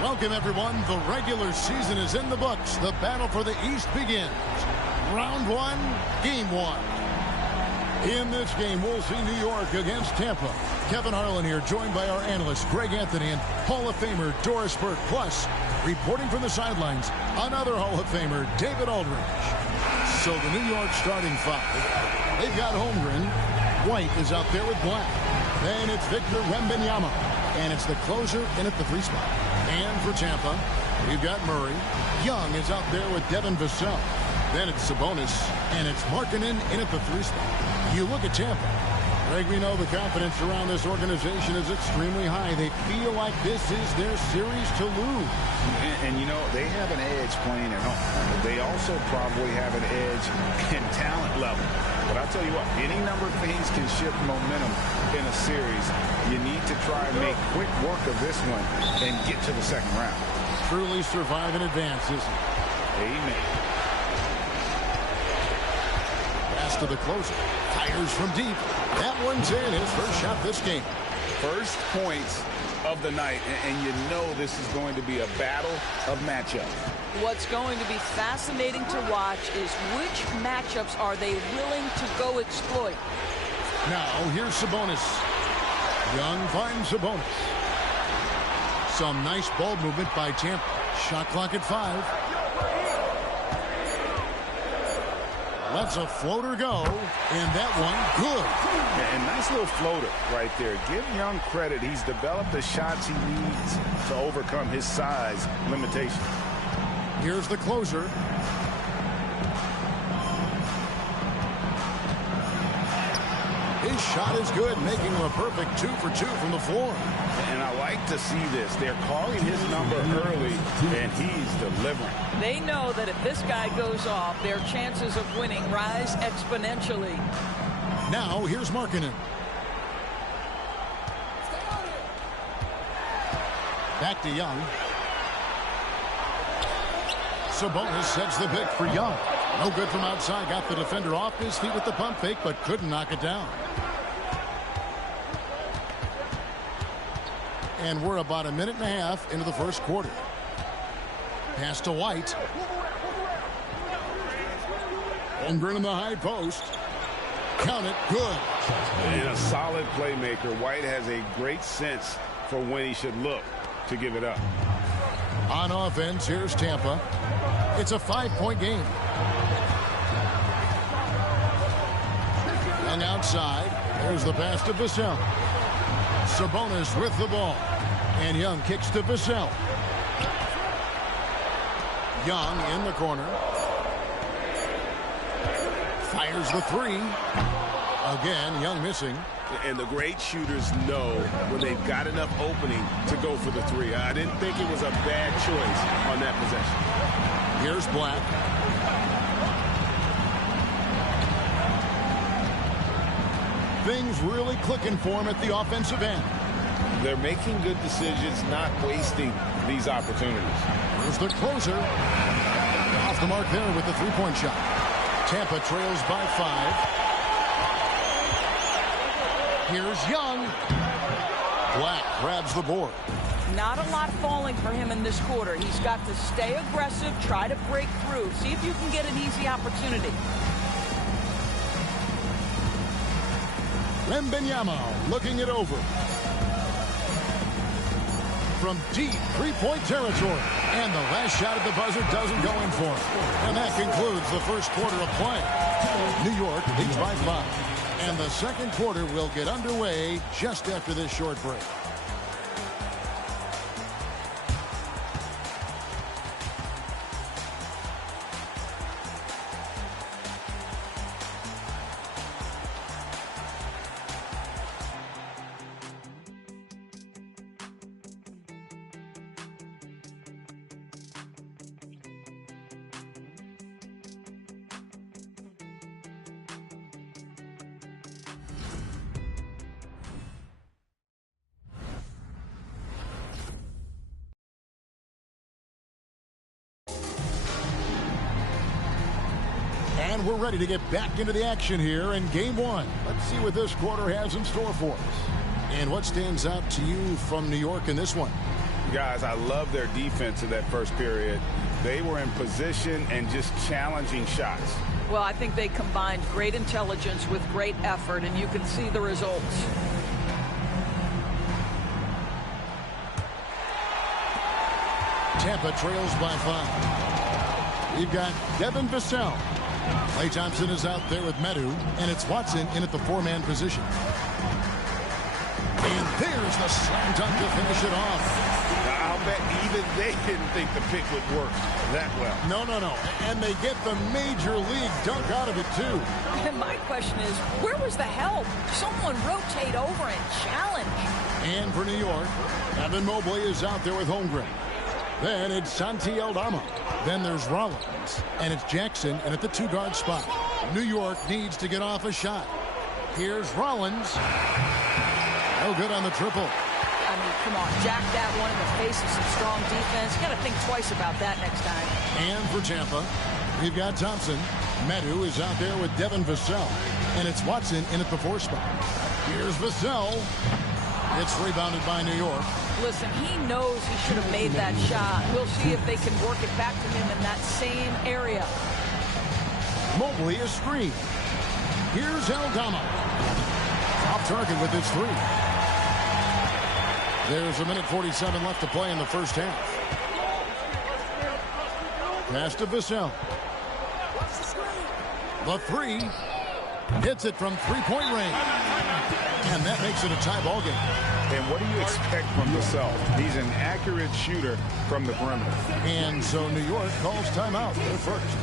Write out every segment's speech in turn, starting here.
Welcome, everyone. The regular season is in the books. The battle for the East begins. Round one, game one. In this game, we'll see New York against Tampa. Kevin Harlan here, joined by our analyst, Greg Anthony, and Hall of Famer Doris Burke. Plus, reporting from the sidelines, another Hall of Famer, David Aldridge. So the New York starting five. They've got Holmgren. White is out there with Black. Then it's Victor Wembanyama. And it's the closer in at the 3 spot. And for Tampa, we've got Murray. Young is out there with Devin Vassell. Then it's Sabonis, and it's Markkanen in at the 3 spot. You look at Tampa. Greg, we know the confidence around this organization is extremely high. They feel like this is their series to lose. And you know, they have an edge playing at home. They also probably have an edge in talent level. But I'll tell you what, any number of things can shift momentum in a series. You need to try and make quick work of this one and get to the second round. Truly survive in advance, isn't it? Amen. Pass to the closer. Fires from deep. That one's in. His first shot this game. First points of the night, and you know this is going to be a battle of matchups. What's going to be fascinating to watch is which matchups are they willing to go exploit. Now, here's Sabonis. Young finds Sabonis. Some nice ball movement by Tampa. Shot clock at 5. Lets a floater go, and that one good. Yeah, and nice little floater right there. Give Young credit. He's developed the shots he needs to overcome his size limitation. Here's the closer. His shot is good, making him a perfect 2 for 2 from the floor. And I like to see this. They're calling his number early, and he's delivering. They know that if this guy goes off, their chances of winning rise exponentially. Now, here's Markkanen. Back to Young. Sabonis sets the pick for Young. No good from outside. Got the defender off his feet with the pump fake, but couldn't knock it down. And we're about a minute and a half into the first quarter. Pass to White. Holmgren in the high post. Count it. Good. And a solid playmaker. White has a great sense for when he should look to give it up. On offense, here's Tampa. It's a 5-point game. And outside, there's the pass to Vassell. Sabonis with the ball. And Young kicks to Vassell. Young in the corner. Fires the 3. Again, Young missing. And the great shooters know when they've got enough opening to go for the 3. I didn't think it was a bad choice on that possession. Here's Black. Things really clicking for him at the offensive end. They're making good decisions, not wasting these opportunities. Here's the closer. Off the mark there with the 3-point shot. Tampa trails by 5. Here's Young. Black grabs the board. Not a lot falling for him in this quarter. He's got to stay aggressive, try to break through, see if you can get an easy opportunity. Wembanyama looking it over. From deep 3-point territory. And the last shot at the buzzer doesn't go in for him. And that concludes the first quarter of play. New York leads by 5. And the second quarter will get underway just after this short break. And we're ready to get back into the action here in game one. Let's see what this quarter has in store for us. And what stands out to you from New York in this one? Guys, I love their defense in that first period. They were in position and just challenging shots. Well, I think they combined great intelligence with great effort, and you can see the results. Tampa trails by 5. We've got Devin Vassell. Klay Thompson is out there with Medu, and it's Watson in at the 4-man position. And there's the slam dunk to finish it off. I'll bet even they didn't think the pick would work that well. No. And they get the major league dunk out of it, too. And my question is, where was the help? Someone rotate over and challenge. And for New York, Evan Mobley is out there with Holmgren. Then it's Santi Aldama. Then there's Rollins. And it's Jackson and at the 2-guard spot. New York needs to get off a shot. Here's Rollins. No good on the triple. I mean, come on. Jack that one in the face of some strong defense. You got to think twice about that next time. And for Tampa, we've got Thompson. Medu is out there with Devin Vassell. And it's Watson in at the 4 spot. Here's Vassell. It's rebounded by New York. Listen, he knows he should have made that shot. We'll see if they can work it back to him in that same area. Mobley is screened. Here's Aldama. Off target with his 3. There's 1:47 left to play in the first half. Pass to Vassell. The 3. Hits it from 3-point range. And that makes it a tie ball game. And what do you expect from Vassell? He's an accurate shooter from the perimeter. And so New York calls timeout. They're first.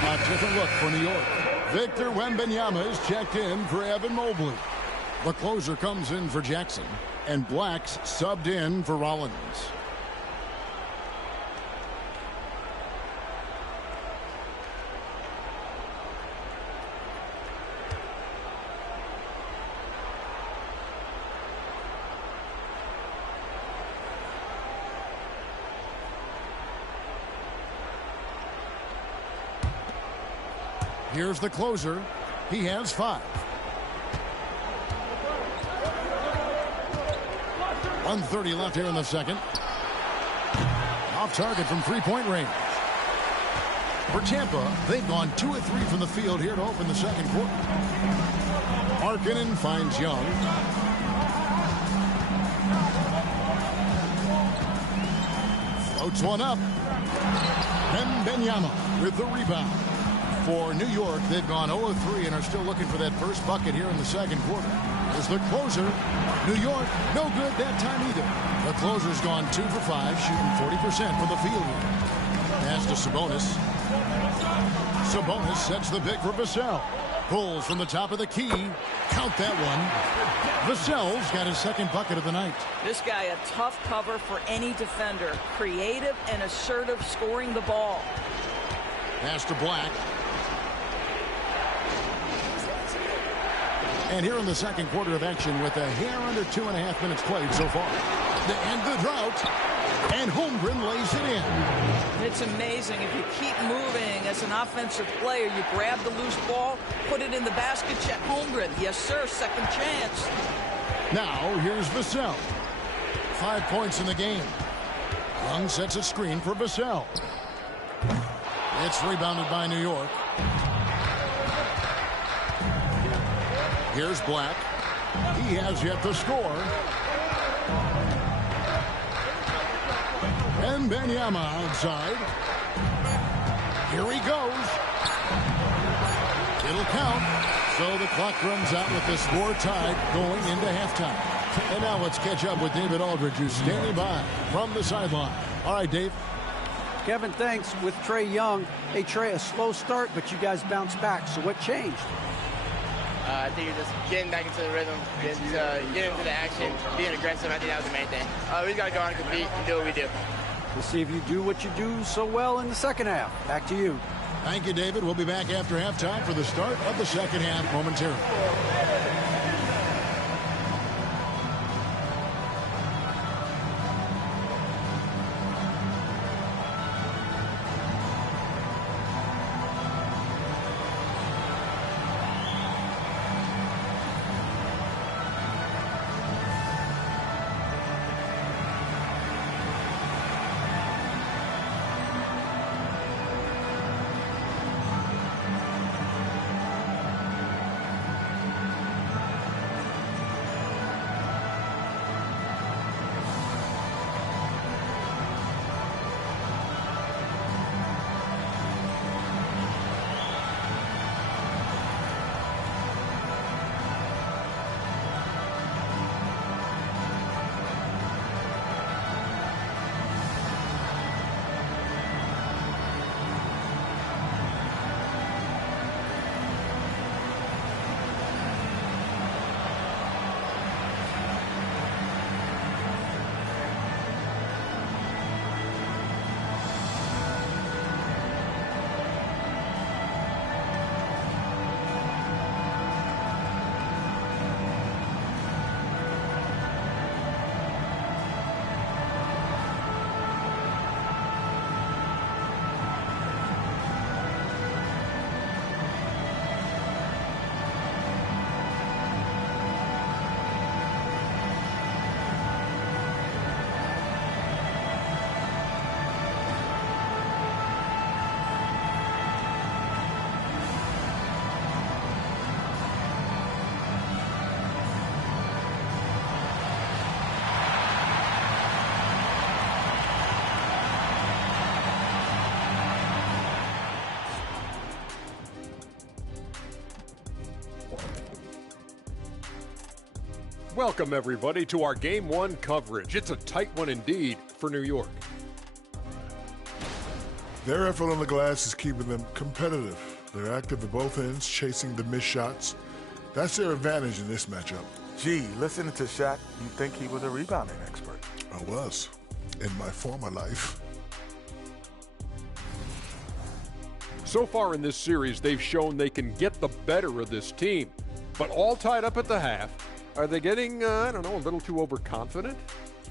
A different look for New York. Victor Wembanyama is checked in for Evan Mobley. The closer comes in for Jackson. And Black's subbed in for Rollins. Here's the closer. He has 5. 1:30 left here in the second. Off target from 3-point range. For Tampa, they've gone 2 of 3 from the field here to open the second quarter. Markkanen finds Young. Floats one up. Wembanyama with the rebound. For New York, they've gone 0 of 3 and are still looking for that first bucket here in the second quarter. There's the closer. New York, no good that time either. The closer's gone 2 for 5, shooting 40% from the field here. Pass to Sabonis. Sabonis sets the pick for Vassell. Pulls from the top of the key. Count that one. Vassell's got his second bucket of the night. This guy a tough cover for any defender. Creative and assertive scoring the ball. Pass to Black. And here in the second quarter of action with a hair under 2.5 minutes played so far. To end the drought, And Holmgren lays it in. It's amazing. If you keep moving as an offensive player, you grab the loose ball, put it in the basket, Chet Holmgren. Yes, sir, second chance. Now, here's Vassell. 5 points in the game. Young sets a screen for Vassell. It's rebounded by New York. Here's Black. He has yet to score. And Wembanyama outside. Here he goes. It'll count. So the clock runs out with the score tied going into halftime. And now let's catch up with David Aldridge, who's standing by from the sideline. All right, Dave. Kevin, thanks. With Trae Young. Hey, Trae, a slow start, but you guys bounced back. So what changed? I think you're just getting back into the rhythm, getting into the action, being aggressive. I think that was the main thing. We got to go on and compete and do what we do. We'll see if you do what you do so well in the second half. Back to you. Thank you, David. We'll be back after halftime for the start of the second half momentarily. Welcome, everybody, to our Game 1 coverage. It's a tight one indeed for New York. Their effort on the glass is keeping them competitive. They're active at both ends, chasing the missed shots. That's their advantage in this matchup. Gee, listening to Shaq, you'd think he was a rebounding expert. I was, in my former life. So far in this series, they've shown they can get the better of this team. But all tied up at the half, are they getting, I don't know, a little too overconfident?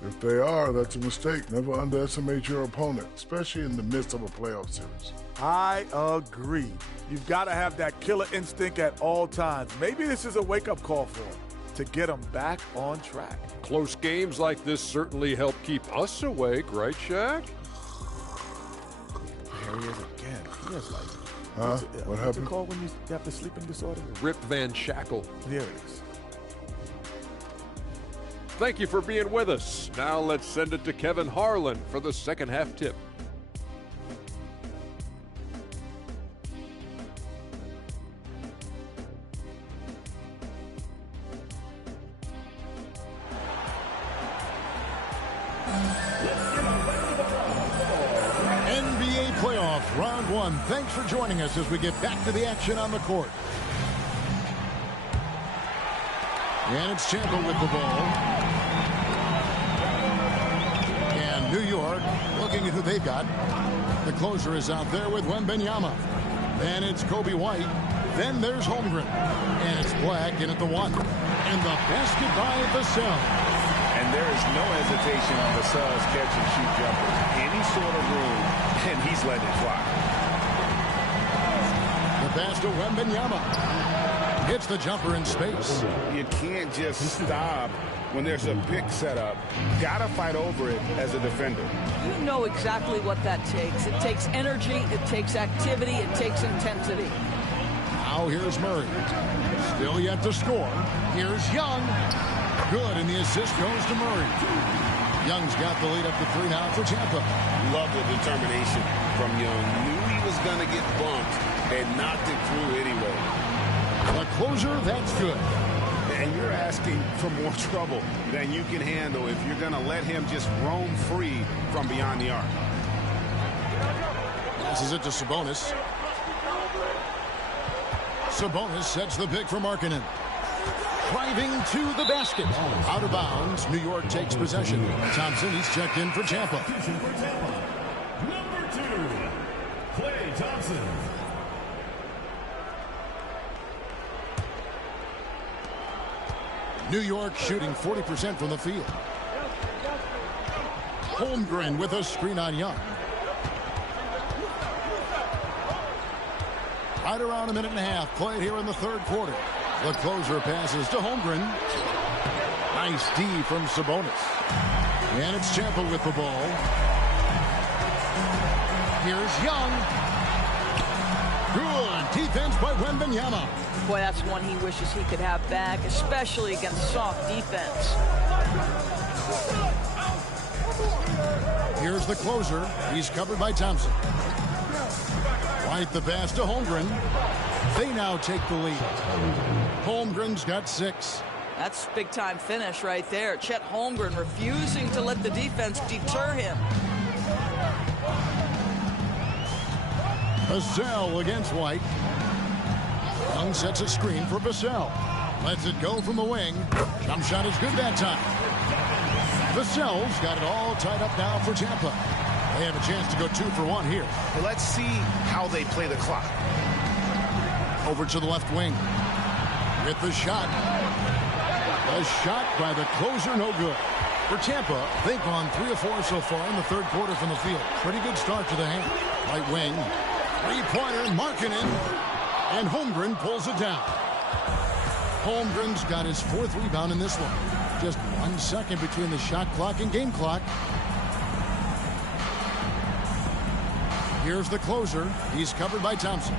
If they are, that's a mistake. Never underestimate your opponent, especially in the midst of a playoff series. I agree. You've got to have that killer instinct at all times. Maybe this is a wake-up call for them to get them back on track. Close games like this certainly help keep us awake, right, Shaq? There he is again. He is like, What what's happened? it called when you have the sleeping disorder? Rip Van Shackle. There it is. Thank you for being with us. Now let's send it to Kevin Harlan for the second half tip. NBA playoffs, round one. Thanks for joining us as we get back to the action on the court. And it's Champa with the ball. And New York looking at who they've got. The closer is out there with Wembanyama. Then it's Kobe White. Then there's Holmgren. And it's Black in at the one. And the basket by Vassell. And And there is no hesitation on the Suns catch-and-shoot jumper. Any sort of room, and he's letting it fly. The pass to Wembanyama. Hits the jumper in space. You can't just stop when there's a pick set up. Got to fight over it as a defender. You know exactly what that takes. It takes energy, it takes activity, it takes intensity. Now here's Murray. Still yet to score. Here's Young. Good, and the assist goes to Murray. Young's got the lead up to 3 now for Tampa. Love the determination from Young. Knew he was going to get bumped and knocked it through anyway. The closer, that's good. And you're asking for more trouble than you can handle if you're going to let him just roam free from beyond the arc. Passes it to Sabonis. Sabonis sets the pick for Markkanen. Driving to the basket. Out of bounds. New York takes possession. Thompson, he's checked in for Tampa. Number 2, Klay Thompson. New York shooting 40% from the field. Holmgren with a screen on Young. Right around a minute and a half played here in the third quarter. The closer passes to Holmgren. Nice D from Sabonis. And it's Tampa with the ball. Here's Young. Good defense by Wembanyama. Boy, that's one he wishes he could have back, especially against soft defense. Here's the closer. He's covered by Thompson. Right the pass to Holmgren. They now take the lead. Holmgren's got 6. That's big-time finish right there. Chet Holmgren refusing to let the defense deter him. Vassell against White. Young sets a screen for Vassell. Lets it go from the wing. Jump shot is good that time. Vassell's got it all tied up now for Tampa. They have a chance to go 2 for 1 here. Well, let's see how they play the clock. Over to the left wing. With the shot. A shot by the closer, no good. For Tampa, they've gone 3 of 4 so far in the third quarter from the field. Pretty good start to the hand. Right wing. 3-pointer, Markkanen. And Holmgren pulls it down. Holmgren's got his 4th rebound in this one. Just 1 second between the shot clock and game clock. Here's the closer. He's covered by Thompson.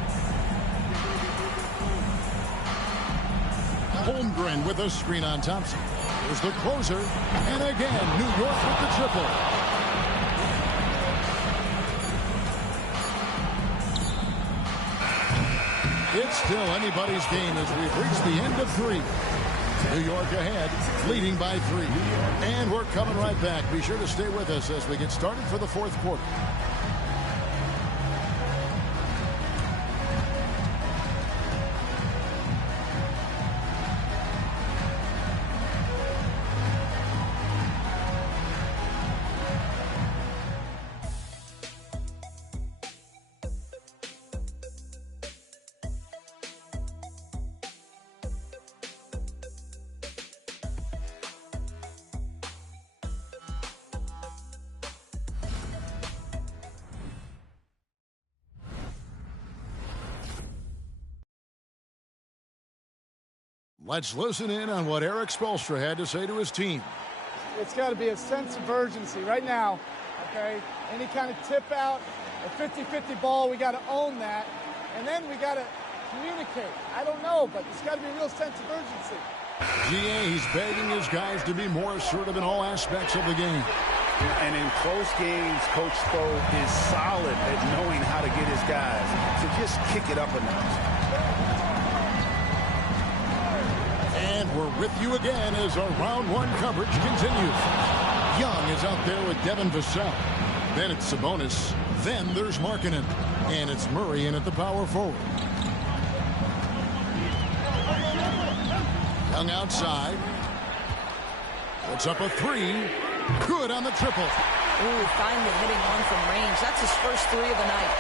Holmgren with a screen on Thompson. Here's the closer. And again, New York with the triple. It's still anybody's game as we've reached the end of 3. New York ahead, leading by 3. And we're coming right back. Be sure to stay with us as we get started for the 4th quarter. Let's listen in on what Eric Spoelstra had to say to his team. It's got to be a sense of urgency right now, okay? Any kind of tip out, a 50-50 ball, we got to own that. And then we got to communicate. I don't know, but it's got to be a real sense of urgency. GA, he's begging his guys to be more assertive in all aspects of the game. And in close games, Coach Spo is solid at knowing how to get his guys to just kick it up a notch. And we're with you again as our round 1 coverage continues. Young is out there with Devin Vassell. Then it's Sabonis. Then there's Markkanen. And it's Murray in at the power forward. Young outside. Puts up a 3. Good on the triple. Ooh, finally hitting one from range. That's his first 3 of the night.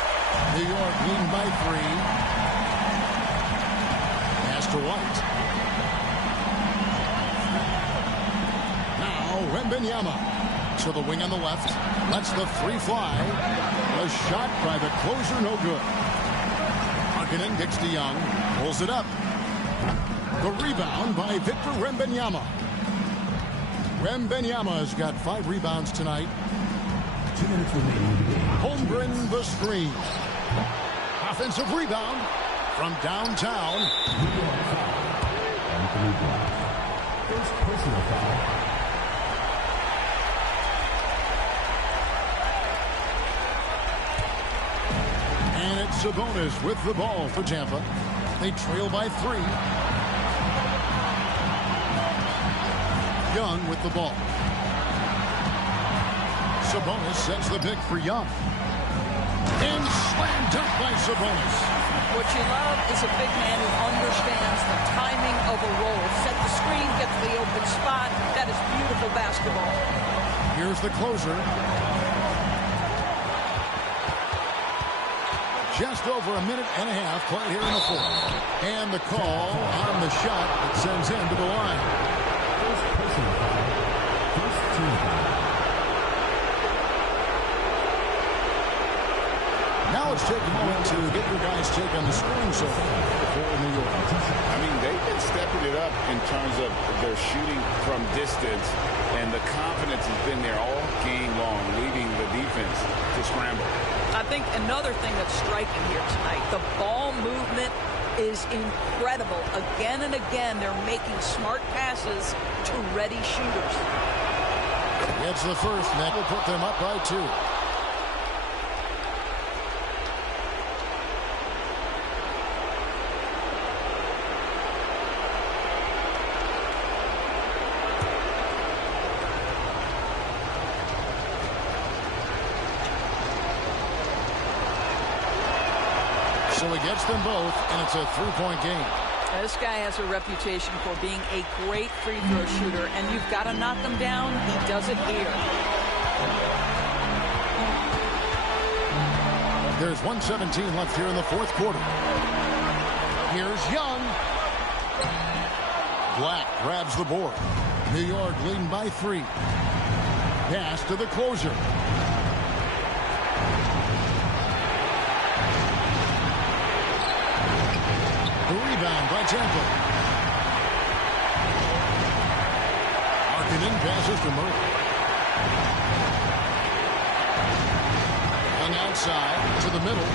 New York leading by 3. Pass to White. Now Wembanyama to the wing on the left. Lets the three fly. A shot by the closer, no good. Markkanen kicks to Young. Pulls it up. The rebound by Victor Wembanyama. Wembanyama has got 5 rebounds tonight. 2 minutes remaining. Holmgren the screen. Offensive rebound from downtown. Anthony Black. First personal foul. And it's Sabonis with the ball for Tampa. They trail by 3. Young with the ball. Sabonis sets the pick for Young. And slam dunk by Sabonis. What you love is a big man who understands the timing of a roll. Set the screen, get to the open spot. That is beautiful basketball. Here's the closer. Just over a minute and a half played here in the fourth. And the call on the shot that sends him to the line. First personal foul. First team foul. Now let's take a moment to get your guys' take on the scoring so far for New York. I mean, they've been stepping it up in terms of their shooting from distance, and the confidence has been there all game long, leading the defense to scramble. I think another thing that's striking here tonight, the ball movement is incredible. Again and again, they're making smart passes to ready shooters. Gets the first, and that will put them up by 2. So he gets them both, and it's a 3-point game. Now, this guy has a reputation for being a great free throw shooter, and you've got to knock him down. He does it here. There's 1:17 left here in the fourth quarter. Here's Young. Black grabs the board. New York leading by 3. Pass to the closer. The rebound by Tampa. Markkanen passes to Murray. Young outside to the middle.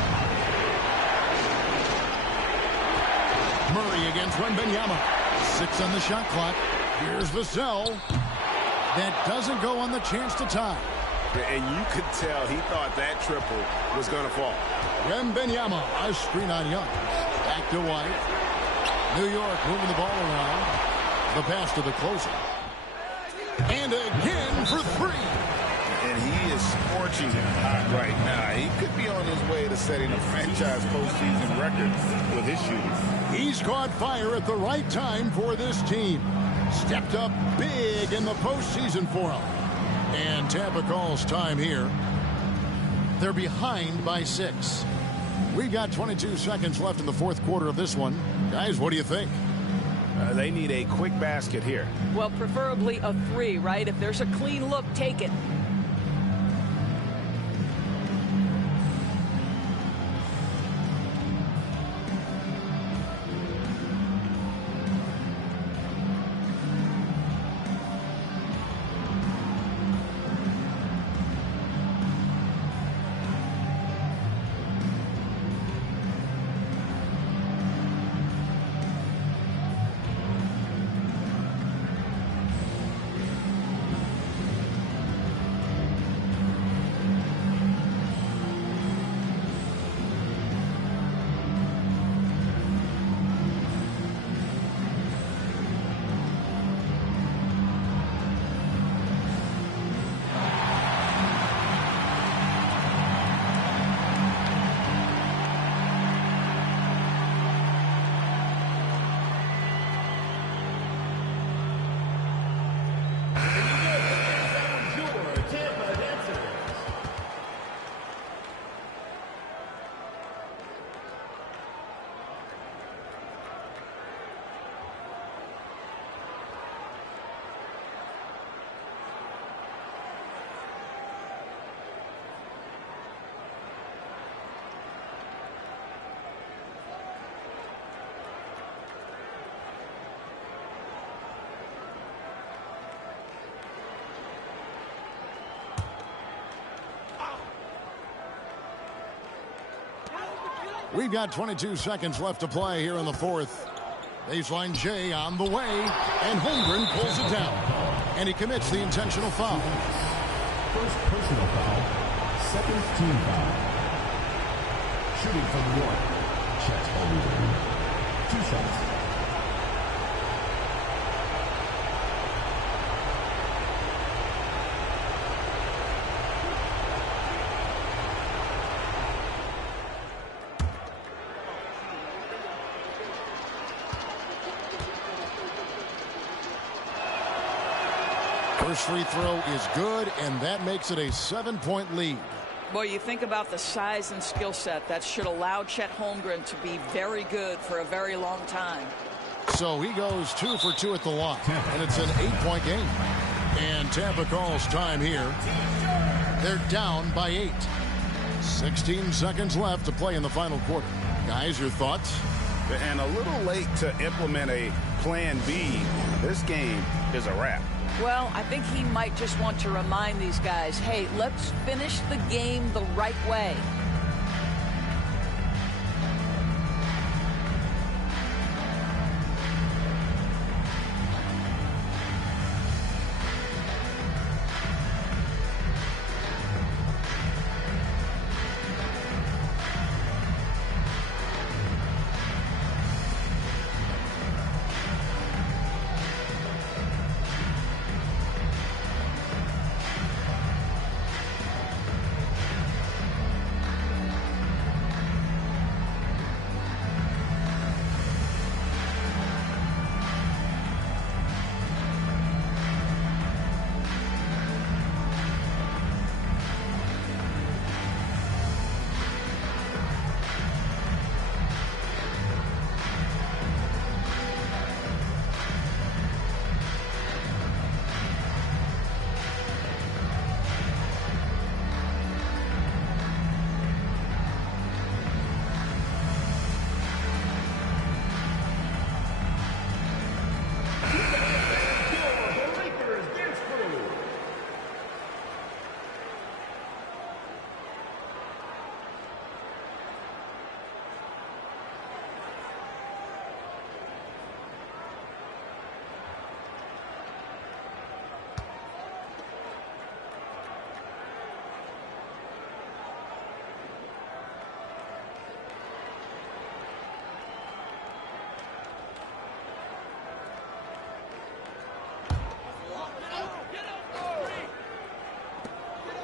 Murray against Wembanyama. 6 on the shot clock. Here's Vassell. That doesn't go on the chance to tie. And you could tell he thought that triple was going to fall. Wembanyama, a screen on Young. Back to White. New York moving the ball around. The pass to the closer. And again for 3. And he is scorching hot right now. He could be on his way to setting a franchise postseason record with his shooting. He's caught fire at the right time for this team. Stepped up big in the postseason for him. And Tampa calls time here. They're behind by 6. We've got 22 seconds left in the fourth quarter of this one. Guys, what do you think? They need a quick basket here. Well, preferably a 3, right? If there's a clean look, take it. We've got 22 seconds left to play here in the fourth. Baseline J on the way, and Holmgren pulls it down. And he commits the intentional foul. First personal foul, second team foul. Shooting from New York, Chet Holmgren. 2 shots. First free throw is good, and that makes it a 7-point lead. Boy, you think about the size and skill set that should allow Chet Holmgren to be very good for a very long time. So he goes 2 for 2 at the line, and it's an 8-point game. And Tampa calls time here. They're down by 8. 16 seconds left to play in the final quarter. Guys, your thoughts? And a little late to implement a plan B. This game is a wrap. Well, I think he might just want to remind these guys, hey, let's finish the game the right way.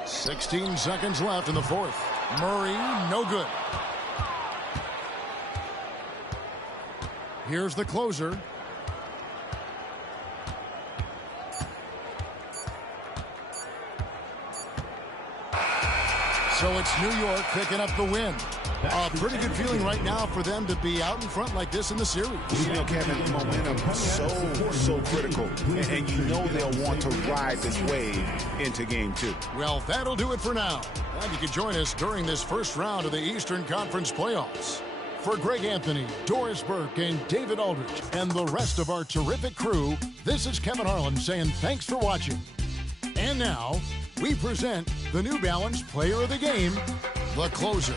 .16 seconds left in the fourth. Murray, no good. Here's the closer. So it's New York picking up the win. A pretty good feeling right now for them to be out in front like this in the series. You know, Kevin, momentum so critical. And you know they'll want to ride this wave into game 2. Well, that'll do it for now. And you can join us during this first round of the Eastern Conference playoffs. For Greg Anthony, Doris Burke, and David Aldridge, and the rest of our terrific crew, this is Kevin Harlan saying thanks for watching. And now, we present the New Balance Player of the Game, the closer.